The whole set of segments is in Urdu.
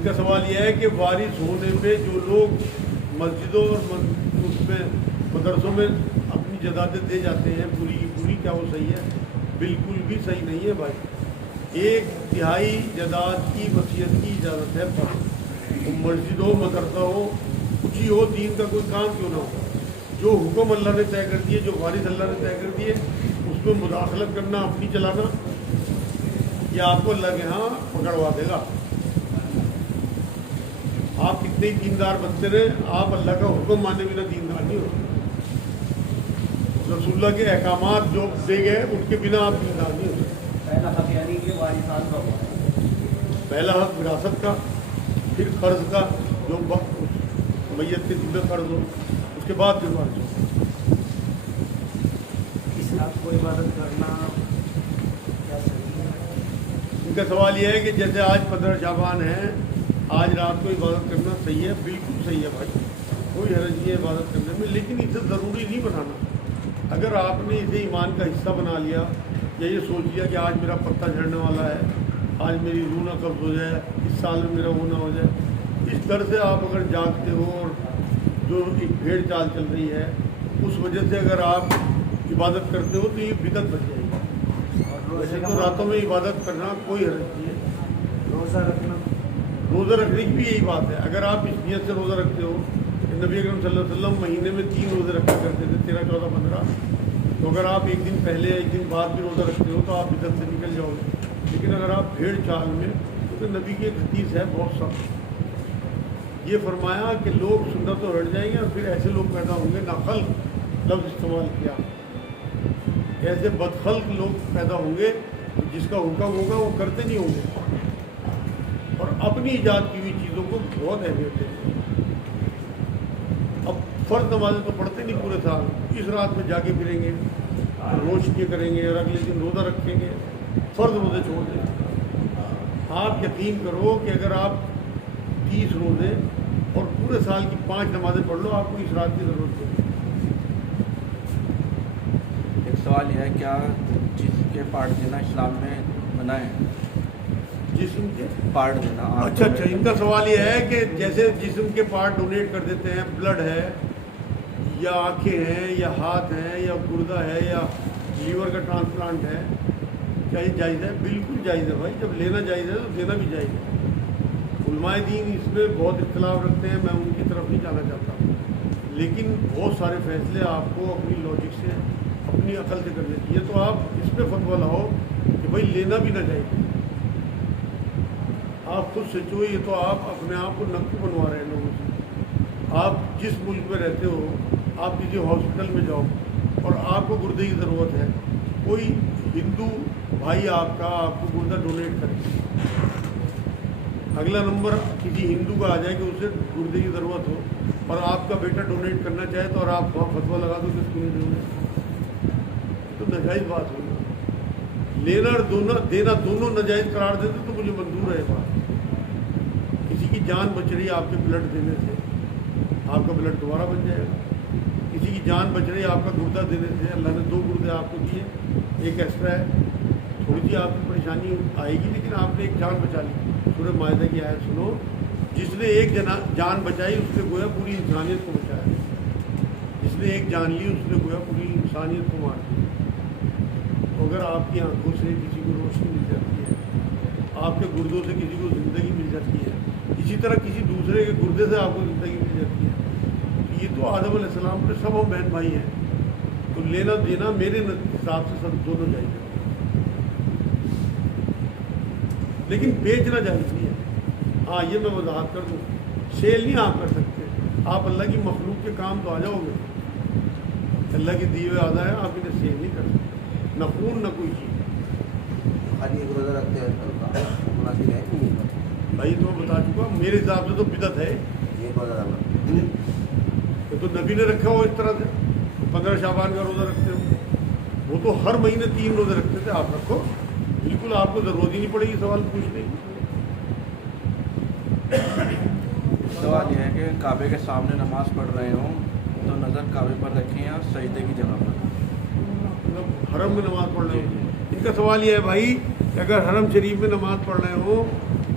ان کا سوال یہ ہے کہ وارث ہونے پہ جو لوگ مسجدوں اور اس میں مدرسوں میں اپنی جائیدادیں دے جاتے ہیں پوری کی پوری، کیا وہ صحیح ہے؟ بالکل بھی صحیح نہیں ہے بھائی۔ 1/3 جائیداد کی وصیت کی اجازت ہے پر وہ مسجد ہو، مدرسہ ہو، کچھ ہی ہو، دین کا کوئی کام کیوں نہ ہو، جو حکم اللہ نے طے کر دیے، جو وارث اللہ نے طے کر دیے، اس میں مداخلت کرنا، اپنی چلانا، یہ آپ کو اللہ کے ہاں پکڑوا دے گا۔ آپ کتنے ہی دیندار بنتے رہے، آپ اللہ کا حکم ماننے بنا دیندار نہیں ہو۔ رسول اللہ کے احکامات جو دے گئے ان کے بنا آپ دیندار نہیں ہو۔ پہلا حق یعنی کہ وارثات کا ہوا، پہلا حق وراثت کا، پھر قرض کا جو میت کے ذمہ قرض ہو، اس کے بعد پھر وارث ہو۔ اس رات کو عبادت کرنا کیا صحیح ہے؟ ان کا سوال یہ ہے کہ جیسے آج 15 شعبان ہے، آج رات کو عبادت کرنا صحیح ہے؟ بالکل صحیح ہے بھائی، کوئی حرج نہیں ہے عبادت کرنے میں، لیکن اسے ضروری نہیں بنانا۔ اگر آپ نے اسے ایمان کا حصہ بنا لیا یا یہ سوچ لیا کہ آج میرا پتہ جھڑنے والا ہے، آج میری روح نہ قبض ہو جائے، اس سال میں میرا وہ نہ ہو جائے، اس طرح سے آپ اگر جاگتے ہو اور جو ایک بھیڑ چال چل رہی ہے اس وجہ سے اگر آپ عبادت کرتے ہو تو یہ بدعت بچ جائے گی۔ ویسے تو راتوں میں عبادت کرنا کوئی حرج نہیں ہے۔ روزہ رکھنا، روزہ رکھنے کی بھی یہی بات ہے۔ اگر آپ اس نیت سے روزہ رکھتے ہو کہ نبی اکرم صلی اللہ علیہ وسلم مہینے میں 3 روزے رکھا کرتے تھے، 13، 14، 15، تو اگر آپ ایک دن پہلے ایک دن بعد بھی روزہ رکھتے ہو تو آپ بدعت سے نکل جاؤ گے۔ لیکن اگر آپ بھیڑ چال میں، کیونکہ نبی کی ایک حدیث ہے بہت سخت، یہ فرمایا کہ لوگ سنت تو ہٹ جائیں گے اور پھر ایسے لوگ پیدا ہوں گے، ناخلق لفظ استعمال کیا، ایسے بدخلق لوگ پیدا ہوں گے جس کا حکم ہوگا وہ کرتے نہیں ہوں گے اور اپنی ایجاد کی ہوئی چیزوں کو بہت اہمیت دیتے ہیں۔ اب فرض نمازیں تو پڑھتے نہیں پورے سال، اس رات میں جا کے پھریں گے، روشنی کریں گے اور اگلے دن روزہ رکھیں گے، فرض روزے چھوڑ دیں گے۔ آپ یقین کرو کہ اگر آپ 30 روزے اور پورے سال کی 5 نمازیں پڑھ لو، آپ کو اس رات کی ضرورت نہیں۔ ایک سوال یہ ہے، کیا جسم کے پارٹ دینا اسلام میں منع ہے؟ جسم کے پارٹ دینا؟ اچھا، ان کا سوال یہ ہے کہ جیسے جسم کے پارٹ ڈونیٹ کر دیتے ہیں، بلڈ ہے یا آنکھیں ہیں یا ہاتھ ہیں یا گردہ ہے یا لیور کا ٹرانسپلانٹ ہے، کیا یہ جائز ہے؟ بالکل جائز ہے بھائی، جب لینا جائز ہے تو دینا بھی جائز ہے۔ علماء دین اس میں بہت اختلاف رکھتے ہیں، میں ان کی طرف نہیں جانا چاہتا، لیکن بہت سارے فیصلے آپ کو اپنی لاجک سے، اپنی عقل سے کرنے چاہیے۔ تو آپ اس پہ فتویٰ لاؤ کہ بھائی لینا بھی نہ چاہیے۔ آپ خود سوچو، یہ تو آپ اپنے آپ کو نقد بنوا رہے ہیں لوگوں سے۔ آپ جس ملک میں رہتے ہو، آپ کسی ہاسپٹل میں جاؤ اور آپ کو گردے کی ضرورت ہے، کوئی ہندو بھائی آپ کا آپ کو گردہ ڈونیٹ کرے، اگلا نمبر کسی ہندو کا آ جائے کہ اسے گردے کی ضرورت ہو اور آپ کا بیٹا ڈونیٹ کرنا چاہے تو اور آپ وہاں فتویٰ لگا دو کہ اس کو نہیں ڈونیٹ، تو ناجائز بات ہوگی۔ لینا اور دینا دونوں ناجائز قرار دیتے تو مجھے منظور ہے بات۔ کسی کی جان بچ رہی ہے آپ کے بلڈ دینے سے، آپ کا بلڈ دوبارہ بن جائے گا۔ کسی کی جان بچ رہی ہے آپ کا گردہ دینے سے، اللہ نے 2 گردے آپ کو دیے، ایک ایکسٹرا ہے، تھوڑی سی آپ کی پریشانی آئے گی لیکن آپ نے ایک جان بچا لی۔ سورہ مائدہ کی آیت سنو، جس نے ایک جان بچائی اس نے گویا پوری انسانیت کو بچایا، جس نے ایک جان لی اس نے گویا پوری انسانیت کو مار دیا۔ تو اگر آپ کی آنکھوں سے کسی کو روشنی مل جاتی ہے، آپ کے گردوں سے کسی کو زندگی مل جاتی ہے، اسی طرح کسی دوسرے کے گردے سے آپ کو زندگی مل جاتی ہے، تو یہ تو آدم علیہ السلام کے سب ہم بہن بھائی ہیں، تو لینا دینا میرے حساب سے سب دونوں جائز ہیں، لیکن بیچنا جائز نہیں ہے۔ ہاں یہ میں وضاحت کر دوں، سیل نہیں آپ کر سکتے، آپ اللہ کی مخلوق کے کام تو آ جاؤ گے، اللہ کے دیے ہوئے آدھا ہے، آپ انہیں سیل نہیں کر سکتے، نہ خون نہ کوئی چیز۔ خالی ایک روزہ رکھتے ہیں مناسب ہے کہ نہیں؟ بھائی تو میں بتا چکا، میرے حساب سے تو بدعت ہے یہ روزہ رکھنا یہ تو نبی نے رکھا ہو اس طرح سے، 15 شعبان کا روزہ رکھتے ہو، وہ تو ہر مہینے 3 روزے رکھتے تھے، آپ رکھو، بالکل آپ کو ضرورت ہی نہیں پڑے گی سوال پوچھنے کی۔ سوال یہ ہے کہ کعبے کے سامنے نماز پڑھ رہے ہوں تو نظر کعبے پر رکھیں یا سجدے کی جگہ پر؟ مطلب حرم میں نماز پڑھ رہے ہوں، ان کا سوال یہ ہے بھائی کہ اگر حرم شریف میں نماز پڑھ رہے ہوں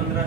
15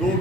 2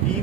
3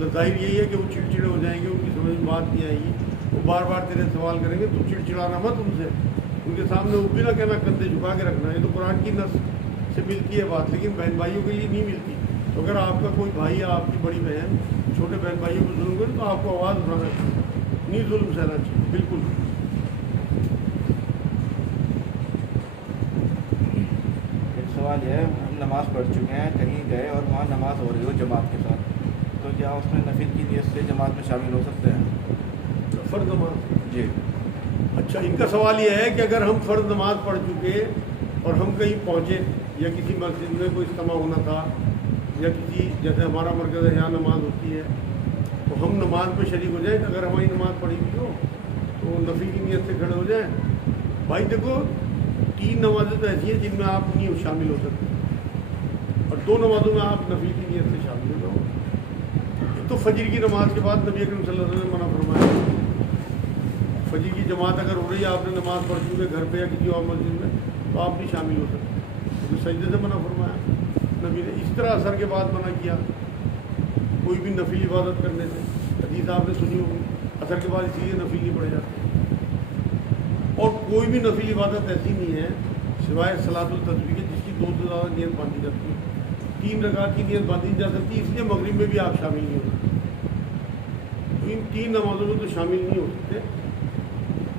ظاہر یہی ہے کہ وہ چڑچڑے ہو جائیں گے, ان کی سمجھ میں بات نہیں آئے گی, وہ بار بار تیرے سوال کریں گے, تو چڑچڑانا مت ان سے, ان کے سامنے وہ بھی نہ کہنا کندھے جھکا کے رکھنا. یہ تو قرآن کی نص سے ملتی ہے بات, لیکن بہن بھائیوں کے لیے نہیں ملتی. تو اگر آپ کا کوئی بھائی یا آپ کی بڑی بہن چھوٹے بہن بھائیوں کو ظلم کرے تو آپ کو آواز اٹھانا چاہیے, نہیں ظلم سہنا چاہیے. بالکل. ایک سوال یہ ہے, ہم نماز پڑھ چکے ہیں, کہیں گئے اور وہاں نماز ہو رہی ہو جماعت کے ساتھ, تو کیا اس میں نفل کی نیت سے جماعت میں شامل ہو سکتے ہیں؟ فرض نماز. جی. اچھا, ان کا سوال یہ ہے کہ اگر ہم فرض نماز پڑھ چکے اور ہم کہیں پہنچے, یا کسی مسجد میں کوئی اجتماع ہونا تھا, یا کسی جیسے ہمارا مرکز ہے یہاں نماز ہوتی ہے, تو ہم نماز میں شریک ہو جائیں. اگر ہماری نماز پڑھی ہوئی ہو تو نفل کی نیت سے کھڑے ہو جائیں. بھائی دیکھو, 3 نمازیں تو ایسی ہیں جن میں آپ نہیں شامل ہو سکتے, اور 2 نمازوں میں آپ نفل کی نیت سے شامل ہو جاؤ. ایک تو فجر کی نماز کے بعد نبی اکرم صلی اللہ علیہ وسلم نے منع فرمایا, فجر کی جماعت اگر ہو رہی ہے, آپ نے نماز پڑھ چکے گھر پہ یا کسی اور مسجد میں, تو آپ نہیں شامل ہو سکتے, کیونکہ سجدے سے منع فرمایا نبی نے. اس طرح اثر کے بعد منع کیا کوئی بھی نفلی عبادت کرنے سے. حدیث آپ نے سنی ہوگی, اثر کے بعد اسی لیے نفل نہیں پڑے جاتے. اور کوئی بھی نفلی عبادت ایسی نہیں ہے سوائے صلاۃ التسبیح کے جس کی 2 سے زیادہ نیت باندھی جاتی ہے. 3 رکعت کی نیت باندھی جا سکتی ہے, اس لیے مغرب میں بھی آپ شامل نہیں ہو سکتے. تو ان 3 نمازوں میں تو شامل نہیں ہو سکتے.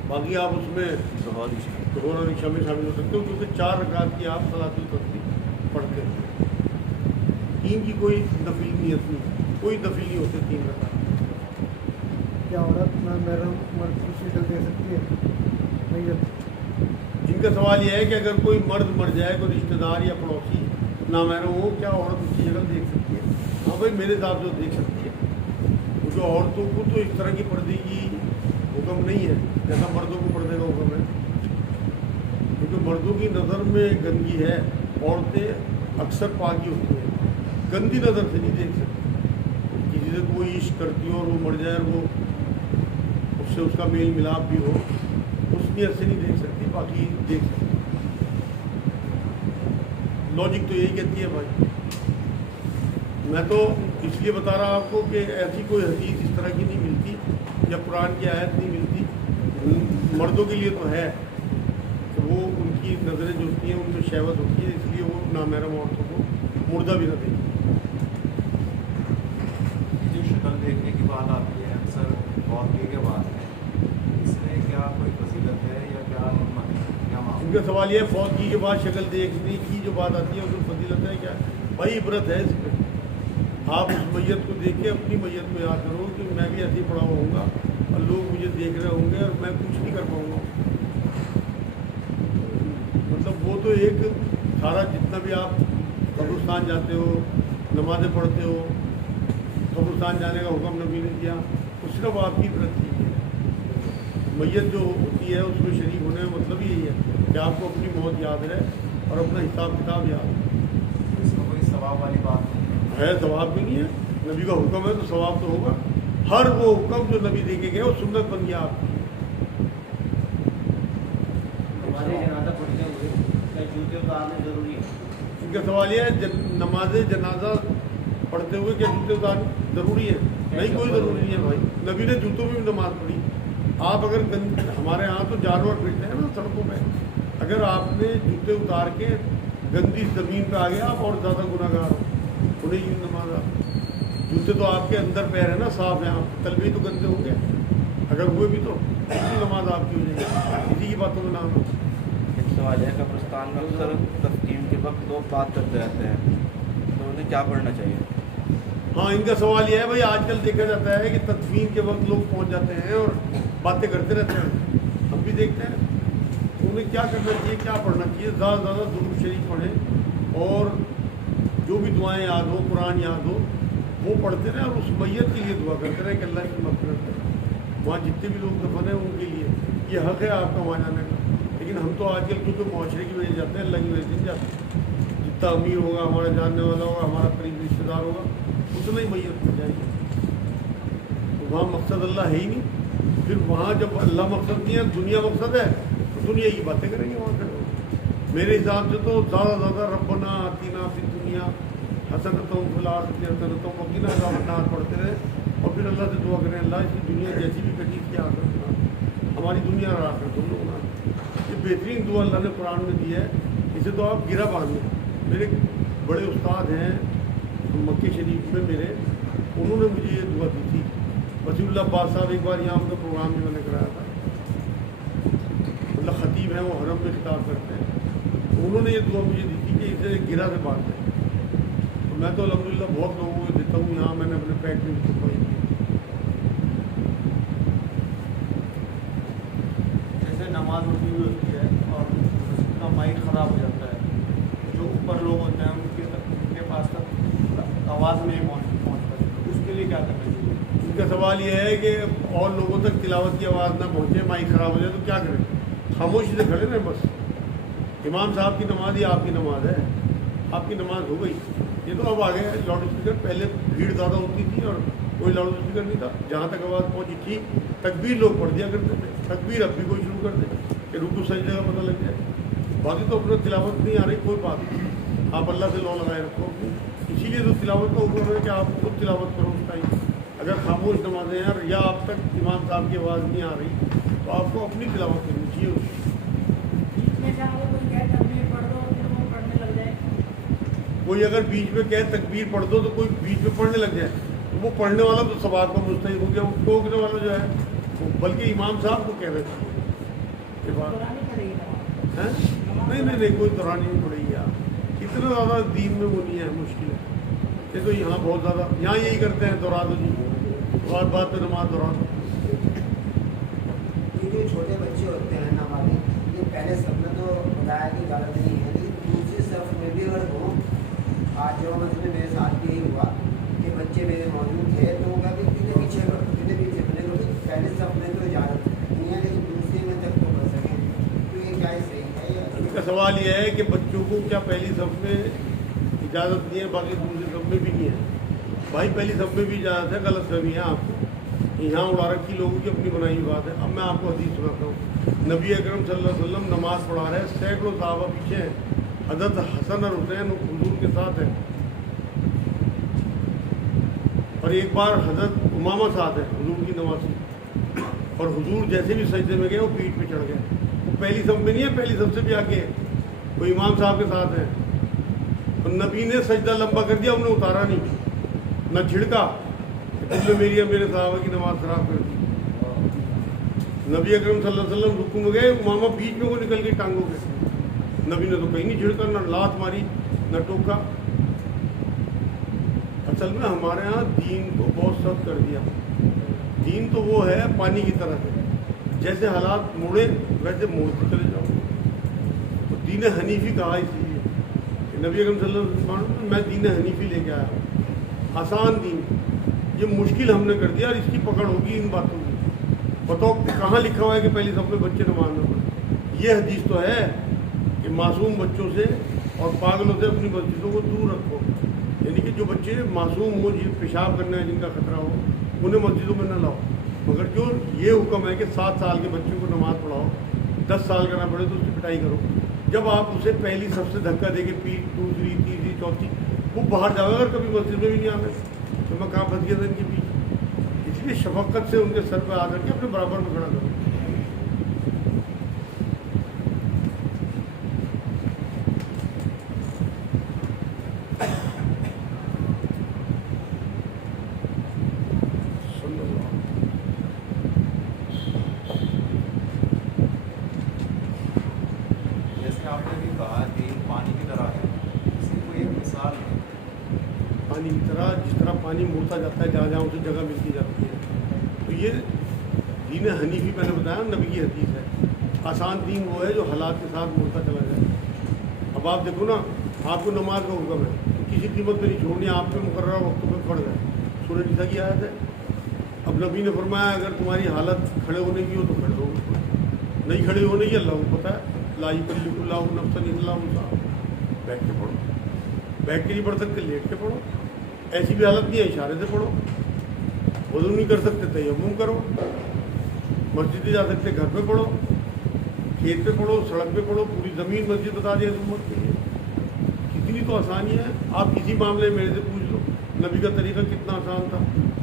باقی آپ اس میں ظہر اور عشاء میں شامل ہو سکتے ہو, کیونکہ 4 رکعت کی آپ صلاۃ التسبیح پڑھتے ہیں. 3 کی کوئی نفلی نیت نہیں, کوئی نفل نہیں ہوتے 3 رکعت. کیا عورت نامحرم مرد کو شکل دے سکتی ہے؟ نہیں جب ان کا سوال یہ ہے کہ اگر کوئی مرد مر جائے, کوئی رشتہ دار یا پڑوسی نامحرم ہو, کیا عورت اس کی شکل دیکھ سکتی ہے؟ ہاں بھائی, میرے حساب سے دیکھ سکتی ہے, کیونکہ عورتوں کو تو اس طرح کی پردے کی حکم نہیں ہے جیسا مردوں کو پردے کا حکم ہے. کیونکہ مردوں کی نظر میں گندگی ہے, عورتیں اکثر پاکی ہوتی ہیں, گندی نظر سے نہیں دیکھ سکتی. کسی سے کوئی عشق کرتی ہو اور وہ مر جائے اور وہ اس سے اس کا میل ملاپ بھی ہو, اس نیت سے نہیں دیکھ سکتی, باقی دیکھ سکتی. لاجک تو یہی کہتی ہے بھائی. میں تو اس لیے بتا رہا آپ کو کہ ایسی کوئی حدیث اس طرح کی نہیں ملتی یا قرآن کی آیت نہیں ملتی. مردوں کے لیے تو ہے کہ وہ ان کی نظریں جو ہوتی ہیں ان میں شہوت ہوتی ہے, اس لیے وہ نامحرم عورتوں کو مردہ بھی نہ دیکھیں. جو شکل دیکھنے کی بات آتی ہے اکثر فوتگی کے بعد ہے, اس میں کیا کوئی فضیلت ہے یا کیا حکمت ہے, کیا ان معاملہ؟ کا سوال یہ ہے فوتگی کے بعد شکل دیکھنے کی جو بات آتی ہے اس میں فضیلت ہے کیا؟ بھائی عبرت ہے اس میں. آپ اس میت کو دیکھ کے اپنی میت میں یاد کرو کہ میں بھی ایسے ہی پڑا ہوا ہوں گا اور لوگ مجھے دیکھ رہے ہوں گے اور میں کچھ نہیں کر پاؤں گا. مطلب وہ تو ایک سارا جتنا بھی آپ قبرستان جاتے ہو, نمازیں پڑھتے ہو, قبرستان جانے کا حکم نبی نے کیا, تو صرف آپ کی عبرت کی ہے. میت جو ہوتی ہے اس میں شریک ہونے کا مطلب یہی ہے کہ آپ کو اپنی موت یاد رہے اور اپنا حساب کتاب یاد رہے. اس میں کوئی ثواب والی بات نہیں ہے. ثواب بھی نہیں ہے, نبی کا حکم ہے تو ثواب تو ہوگا. ہر وہ حکم جو نبی دے کے گئے وہ سنت بن گیا آپ کی. ہمارے جنازہ پڑھتے ہوئے کیا جوتے اتارنے ضروری ہے؟ ان کا سوال یہ ہے نماز جنازہ پڑھتے ہوئے کیا جوتے اتارنے ضروری ہے؟ نہیں, کوئی ضروری نہیں ہے بھائی. نبی نے جوتوں میں بھی نماز پڑھی. آپ اگر ہمارے یہاں تو جانور پھرتے ہیں نا سڑکوں پہ, اگر آپ نے جوتے اتار کے گندی زمین پہ آ گیا آپ اور زیادہ گناہ گار ہو, پڑھے گی نماز آپ. جوتے تو آپ کے اندر پیر ہے نا, صاف ہے, آپ تلوی تو گندے ہوں گے, اگر ہوئے بھی تو اسی نماز آپ کی ہو جائے گی. اسی کی باتوں میں نام ہو. ایک سوال ہے, قبرستان میں اکثر تسکین کے وقت لوگ بات کرتے رہتے ہیں, تو انہیں کیا پڑھنا چاہیے؟ ہاں, ان کا سوال یہ ہے بھائی, آج کل دیکھا جاتا ہے کہ تدفین کے وقت لوگ پہنچ جاتے ہیں اور باتیں کرتے رہتے ہیں. ہم بھی دیکھتے ہیں. انہیں کیا کرنا چاہیے, کیا پڑھنا چاہیے؟ زیادہ سے زیادہ درود شریف پڑھیں اور جو بھی دعائیں یاد ہو, قرآن یاد ہو, وہ پڑھتے رہیں اور اس میت کے لیے دعا کرتے رہیں کہ اللہ کی مغفرت کرے. وہاں جتنے بھی لوگ دفن ہیں ان کے لیے یہ حق ہے آپ کا وہاں جانے کا. لیکن ہم تو آج کل کیونکہ معاشرے کی وجہ سے جاتے ہیں, اللہ کی وجہ سے نہیں جاتے. جتنا امیر ہوگا, ہمارا جاننے والا ہوگا, ہمارا قریبی رشتے دار ہوگا, اتنا ہی میت پڑ جائے گی. تو وہاں مقصد اللہ ہے ہی نہیں. پھر وہاں جب اللہ مقصد نہیں ہے, دنیا مقصد ہے, تو دنیا کی باتیں کریں گے وہاں کھڑے. میرے حساب سے تو زیادہ زیادہ ربنا آتینا فی الدنیا حسنۃ وفی الآخرۃ حسنۃ وقنا عذاب النار پڑھتے رہے اللہ سے دعا کریں اللہ اس کی دنیا جیسی بھی کٹی کی آخرت بنا، ہماری دنیا اور آخرت دونوں بنا۔ یہ بہترین دعا اللہ نے قرآن میں دی ہے، اسے تو آپ گرا باندھ لیں۔ میرے بڑے استاد ہیں مکہ شریف میں میرے، انہوں نے مجھے یہ دعا دی تھی۔ وسیع اللہ عباس صاحب ایک بار یہاں ان کا پروگرام جو میں نے کرایا تھا، اللہ خطیب ہیں، وہ حرم میں خطاب کرتے ہیں، انہوں نے یہ دعا مجھے دی تھی کہ اسے گرا سے باندھ دیں۔ تو میں تو الحمدللہ بہت لوگوں کو دیتا ہوں، یہاں میں نے اپنے پیٹ میں بھی پڑھی تھی۔ جیسے نماز ہوتی ہوئی ہوتی ہے اور اس کا مائک خراب ہو جاتا ہے، جو اوپر لوگ ہوتے ہیں ان کے پاس تک آواز نہیں پہنچ پاتی، اس کے لیے کیا کرنا چاہیے؟ ان کا سوال یہ ہے کہ اور لوگوں تک تلاوت کی آواز نہ پہنچے، مائک خراب ہو جائے تو کیا کریں؟ خاموشی سے کھڑے رہیں بس۔ امام صاحب کی نماز ہی آپ کی نماز ہے، آپ کی نماز ہو گئی۔ یہ تو اب آگے لاؤڈ اسپیکر، پہلے بھیڑ زیادہ ہوتی تھی اور کوئی لاؤڈ اسپیکر نہیں تھا، جہاں تک آواز پہنچی تھی تکبیر لوگ پڑھ دیا کرتے تھے، تکبیر اب بھی کوئی شروع کر دے کہ رکوع سجدے کا پتہ لگ جائے۔ باقی تو اپنا تلاوت نہیں آ رہی، کوئی بات نہیں، آپ اللہ سے لو لگائے رکھو۔ اسی لیے تو تلاوت کا حکم ہے کہ آپ خود تلاوت کرو اس ٹائم۔ اگر خاموش نمازیں ہیں یا آپ تک امام صاحب کی آواز نہیں آ رہی تو آپ کو اپنی تلاوت کرنی چاہیے۔ کوئی اگر بیچ میں کہے تکبیر پڑھ دو تو کوئی بیچ میں پڑھنے لگ جائے تو وہ پڑھنے والا تو ثواب کا مستحق ہو گیا، وہ ٹوکنے والا جو ہے وہ بلکہ امام صاحب کو کہنا چاہیے یہ بات۔ نہیں کوئی دورانی نہیں پڑے گی آپ، اتنا زیادہ دین میں وہ نہیں ہے، مشکل ہے یہ تو یہاں بہت زیادہ، یہاں یہی کرتے ہیں دورا دو جی، بات بات پہ نماز دورا دو۔ یہ جو چھوٹے بچے ہوتے ہیں نابالغ، یہ پہلے سب میں تو بتایا کہ اجازت نہیں ہے، لیکن دوسری صف میں بھی اگر ہوں، آج جو مسئلے میرے ساتھ یہی ہوا کہ بچے میرے موجود تھے تو وہ کہتے کتنے پیچھے کرو، کتنے پیچھے کرنے کو، پہلے صف میں تو اجازت نہیں ہے لیکن دوسری میں تک تو کر سکیں، تو یہ کیا صحیح ہے؟ ان کا سوال یہ ہے کہ بچوں کو کیا پہلی صف میں اجازت نہیں ہے، باقی دوسری صف میں بھی نہیں ہے؟ بھائی پہلی صف میں بھی اجازت ہے، غلط فہمی ہے آپ کو، یہاں اڑا رکھی لوگوں کی اپنی بنائی ہوئی بات ہے۔ اب میں آپ کو حدیث سناتا ہوں، نبی اکرم صلی اللہ علیہ وسلم نماز پڑھا رہے ہیں، سینکڑوں صحابہ پیچھے ہیں، حضرت حسن اور حسین حضور کے ساتھ ہیں، اور ایک بار حضرت امامہ ساتھ ہے حضور کی نماز سے، اور حضور جیسے بھی سجدے میں گئے وہ پیٹھ پہ چڑھ گئے، وہ پہلی صف میں نہیں ہے، پہلی صف سے بھی آگے ہے، وہ امام صاحب کے ساتھ ہیں، اور نبی نے سجدہ لمبا کر دیا، انہیں اتارا نہیں، نہ چھڑکا کہ تم نے میری اور میرے صحابہ کی نماز خراب کر دی۔ نبی اکرم صلی اللہ علیہ وسلم رکوع میں گئے، امامہ بیچ میں وہ نکل گئی ٹانگوں کے، نبی نے تو کہیں نہیں چھڑکا، نہ لات ماری نہ ٹوکا۔ اصل میں ہمارے ہاں دین کو بہت سخت کر دیا، دین تو وہ ہے پانی کی طرح ہے، جیسے حالات موڑے ویسے موڑتے چلے جاؤ، تو دین حنیفی کہا اس لیے کہ نبی اکرم صلی اللہ علیہ وسلم میں دین حنیفی لے کے آیا ہوں، آسان دین، یہ مشکل ہم نے کر دیا اور اس کی پکڑ ہوگی ان باتوں کی۔ بتاؤ کہاں لکھا ہوا ہے کہ پہلی صف میں بچے نماز نہ پڑھیں؟ یہ حدیث تو ہے کہ معصوم بچوں سے اور پاگلوں سے اپنی مسجدوں کو دور رکھو، یعنی کہ جو بچے معصوم ہو، جن پیشاب کرنا ہے جن کا خطرہ ہو، انہیں مسجدوں میں نہ لاؤ، مگر جو یہ حکم ہے کہ 7 سال کے بچوں کو نماز پڑھاؤ، 10 سال کا نہ پڑھے تو اس کی پٹائی کرو۔ جب آپ اسے پہلی صف سے دھکا دے کے پیٹ، دوسری تیسری چوتھی، وہ باہر جاؤ، اگر کبھی مسجد میں بھی نہیں آتے تو میں کہاں پھنس گیا تھا ان کے پیچھے، اس لیے شفقت سے ان کے سر پہ آ کر کے اپنے برابر میں کھڑا کرو۔ جیسے آپ نے بھی کہا کہ پانی کی طرح ہے، اس کی کوئی ایک مثال ہے؟ پانی کی طرح، جس طرح پانی مڑتا جاتا ہے جہاں جہاں اسے جگہ ملتی جاتی ہے، تو یہ دین حنیفی میں نے بتایا نبی کی حدیث ہے، آسان دین وہ ہے جو حالات کے ساتھ مڑتا چلا جائے۔ اب آپ دیکھو نا، آپ کو نماز کا حکم ہے تو کسی قیمت پہ نہیں چھوڑنی، آپ کے مقررہ وقتوں پہ پڑ جائے، سورہ نساء کی آیت ہے۔ اب نبی نے فرمایا اگر تمہاری حالت کھڑے ہونے کی ہو تو کھڑے ہو، نہیں کھڑے ہونے کی اللہ کو پتہ ہے، لا یکلف اللہ نفسا الا وسعہا، بیٹھ کے پڑھو، بیٹھ کے نہیں پڑھ سکتے لیٹ کے پڑھو، ایسی بھی حالت نہیں ہے اشارے سے پڑھو، وضو نہیں کر سکتے تیمم کرو، مسجد نہیں جا سکتے گھر پہ پڑھو، کھیت پہ پڑھو، سڑک پہ پڑھو، پوری زمین مسجد بتا دیا امت کے لیے، کتنی تو آسانی ہے۔ آپ کسی معاملے میں میرے سے پوچھ لو نبی کا طریقہ کتنا آسان تھا،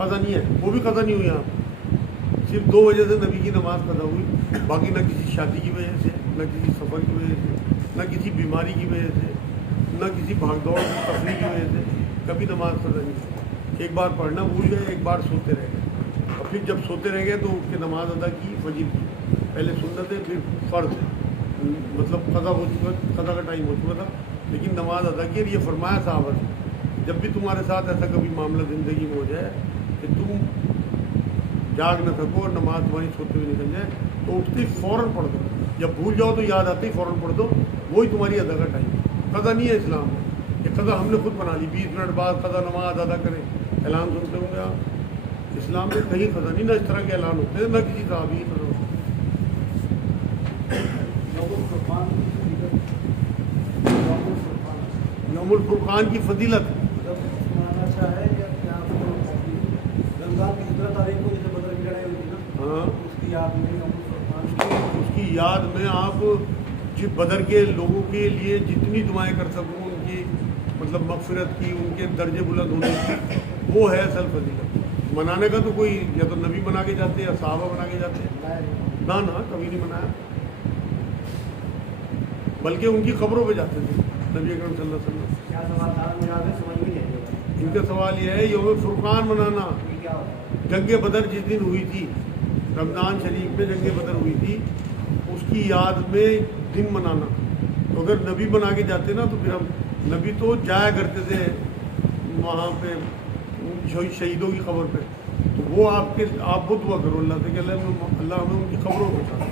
قضا نہیں ہے, وہ بھی قضا نہیں ہوئی یہاں. صرف 2 وجہ سے نبی کی نماز قضا ہوئی, باقی نہ کسی شادی کی وجہ سے, نہ کسی سفر کی وجہ سے, نہ کسی بیماری کی وجہ سے, نہ کسی بھاگ دوڑ کی تفریح کی وجہ سے کبھی نماز قضا نہیں ہوئی. ایک بار پڑھنا بھول گئے, ایک بار سوتے رہ گئے, اور پھر جب سوتے رہ گئے تو اٹھ کے نماز ادا کی, فجر کی, پہلے سنت ہے پھر فرض ہے, مطلب قضا ہو چکا, قضا کا ٹائم ہو چکا تھا لیکن نماز ادا کی. اور یہ فرمایا صحابہ سے, جب بھی تمہارے ساتھ ایسا کبھی معاملہ زندگی میں ہو جائے کہ تم جاگ نہ سکو اور نماز تمہاری سوتے ہوئے نکل جائے تو اٹھتے فوراً پڑھ دو, جب بھول جاؤ تو یاد آتے ہی فوراً پڑھ دو, وہی تمہاری ادا کا ٹائم. قضا نہیں ہے اسلام میں, یہ قضا ہم نے خود بنا لی, 20 منٹ بعد قضا نماز ادا کریں, اعلان سنتے ہوں گے آپ. اسلام میں کہیں قضا نہیں, نہ اس طرح کے اعلان ہوتے ہیں, نہ کسی صحابی کی قضا ہوتی ہے. یوم الفرقان کی فضیلت اچھا ہے یا رمضان کی 17 تاریخ کو جیسے بدر کی لڑائی ہوئی تھی نا, ہاں, اس کی یاد میں یوم الفرقان اس کی یاد میں آپ بدر کے لوگوں کے لیے جتنی دعائیں کر سکوں, ان کی مطلب مغفرت کی, ان کے درجے بلند ہونے کی, وہ ہے اصل فضیلت. منانے کا تو کوئی یا تو نبی بنا کے جاتے ہیں یا صحابہ بنا کے جاتے ہیں, نہ کبھی نہیں منایا, بلکہ ان کی قبروں پہ جاتے تھے نبی اکرم صلی اللہ علیہ وسلم. کیا سوال تھا مجھے سمجھ میں نہیں آئی. ان کا سوال یہ ہے یوم فرقان منانا, کیا ہوتا ہے؟ جنگ بدر جس دن ہوئی تھی, رمضان شریف میں جنگ بدر ہوئی تھی, اس کی یاد میں دن منانا. تو اگر نبی بنا کے جاتے نا تو پھر ہم, نبی تو جایا کرتے تھے وہاں پہ شہیدوں کی قبر پہ, تو وہ آپ وہ دعا کرو اللہ سے کہ اللہ ہمیں ان کی قبروں کو پہنچا.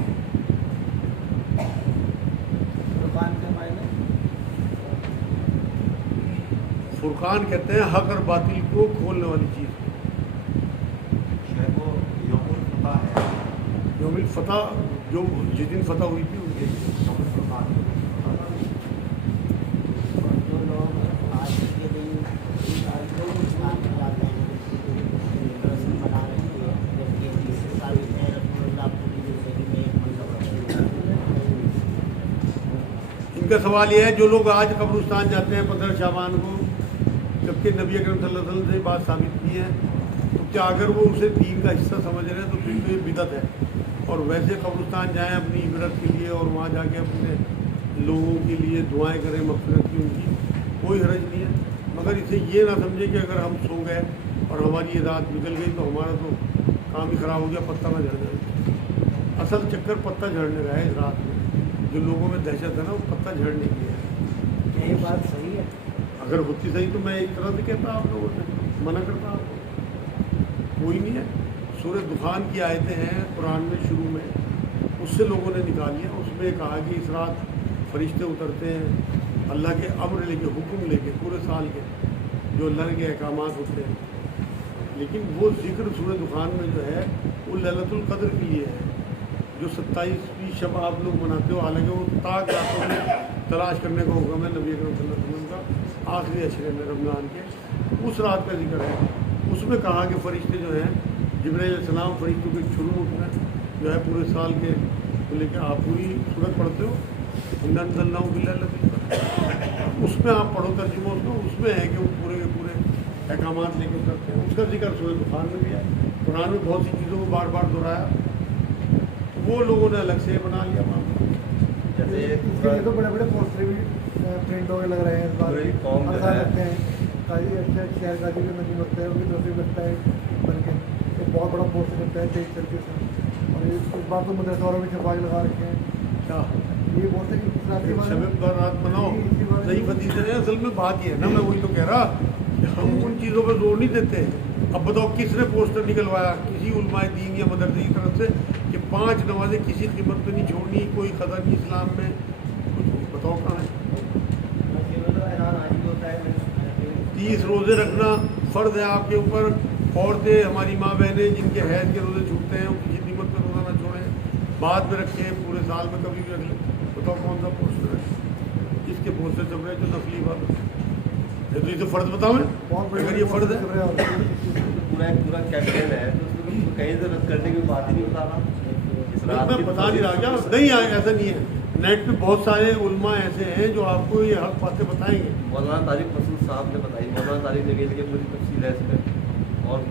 فرقان کے معنی فرقان کہتے ہیں حق اور باطل کو کھولنے والی چیز. شاید وہ یوم الفتح ہے. یوم الفتح جو جس دن فتح ہوئی تھی ان کے یوم الفرقان. جو لوگ آج کے دن اسلام میں جاتے ہیں رسم بنا رہی ہے, جبکہ 20 سال میں رسول اللہ پوری زندگی میں ایک مطلب. ان کا سوال یہ ہے جو لوگ آج قبرستان جاتے ہیں 15 شعبان کو, جبکہ نبی اکرم صلی اللہ علیہ وسلم سے بات ثابت کی ہے, تو کیا اگر وہ اسے دین کا حصہ سمجھ رہے ہیں تو پھر تو یہ بدعت ہے. اور ویسے قبرستان جائیں اپنی عبرت کے لیے اور وہاں جا کے اپنے لوگوں کے لیے دعائیں کریں مغفرت کی, ان کی کوئی حرج نہیں ہے. مگر اسے یہ نہ سمجھے کہ اگر ہم سو گئے اور ہماری یہ رات نکل گئی تو ہمارا تو کام ہی خراب ہو گیا, پتہ نہ جھڑ جائے. اصل چکر پتہ جھڑنے کا ہے اس رات میں, جو لوگوں میں دہشت ہے نا وہ پتہ جھڑنے کی ہے. یہ بات صحیح ہے. اگر ہوتی صحیح تو میں ایک طرح سے کہتا آپ لوگوں سے, منع کرتا آپ کو, کوئی نہیں ہے. سورہ دخان کی آیتیں ہیں قرآن میں شروع میں, اس سے لوگوں نے نکالی ہیں. اس میں کہا کہ اس رات فرشتے اترتے ہیں اللہ کے امر لے کے, حکم لے کے, پورے سال کے جو اللہ کے احکامات ہوتے ہیں. لیکن وہ ذکر سورہ دخان میں جو ہے وہ لیلۃ القدر کے لیے ہے, جو 27ویں شب آپ لوگ مناتے ہو. حالانکہ وہ تاک راتوں میں تلاش کرنے کا حکم ہے نبی اکرم صلی اللہ علیہ وسلم کا, آخری عشرے میں رمضان کے اس رات کا ذکر ہے. اس میں کہا کہ فرشتے جو ہیں, جبرائیل علیہ السلام فرشتوں کے شروع میں جو ہے پورے سال کے لے کے, آپ پوری صورت پڑھتے ہو انزلناہ فی لیلۃ القدر, اس میں آپ پڑھو ترجمہ اس کو, اس میں ہے کہ وہ پورے کے پورے احکامات لے کے کرتے ہیں. اس کا ذکر سورہ دخان میں بھی ہے. قرآن میں بہت سی چیزوں کو بار بار دہرایا, وہ لوگوں نے الگ سے بنا لیا معاملہ. جیسے اس کے لیے تو بڑے بڑے پوسٹر بھی پرنٹ ہو کے لگ رہے ہیں, اس بار پوری قوم جو ہر سال ہے لگتے ہیں. قاضی اچھا شہر قاضی بھی نہیں لگتا ہے, ان کی طرف بھی لگتا ہے, بلکہ ایک بہت بڑا پوسٹر لگتا ہے 23 طریقے سے. اور اس بار تو مدرسہ والوں میں چھپائی لگا رکھے ہیں. کیا یہ بولتے ہیں کہ رات کے شب برات مناؤ, صحیح حدیث ہے. اصل میں بات یہ ہے نا, میں وہی تو کہہ رہا کہ ہم ان چیزوں پہ زور نہیں دیتے. اب بتاؤ کس نے پوسٹر نکلوایا کسی علماء دین یا مدرسے کی طرف سے کہ 5 نمازیں کسی قیمت پہ نہیں چھوڑنی, کوئی قضا نہیں اسلام میں, کچھ بتاؤ کہاں ہے. 30 روزے رکھنا فرض ہے آپ کے اوپر. عورتیں ہماری ماں بہنیں جن کے حیض کے روزے چھوٹتے ہیں وہ کسی قیمت پہ روزہ نہ چھوڑیں, بعد میں رکھیں, پورے سال میں کبھی بھی رکھ لیں. بتاؤ کون سا پوسٹر ہے اس کے پوسٹر چل رہے ہیں جو نفلی بات ہے. تو اسے فرض بتاؤں اگر یہ فرض ہے. پورا کیمپین ہے تو اس میں کہیں سے رد کرنے کی بات ہی نہیں بتا رہا. میں بتا نہیں رہا کیا نہیں آئے, ایسا نہیں ہے. نیٹ پہ بہت سارے علماء ایسے ہیں جو آپ کو یہ حق باتیں بتائیں گے. مولانا طارق مسعود صاحب نے بتائی, مولانا طارق جگیل کی پوری تفصیل ہے اس میں, اور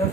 10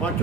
5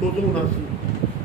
279,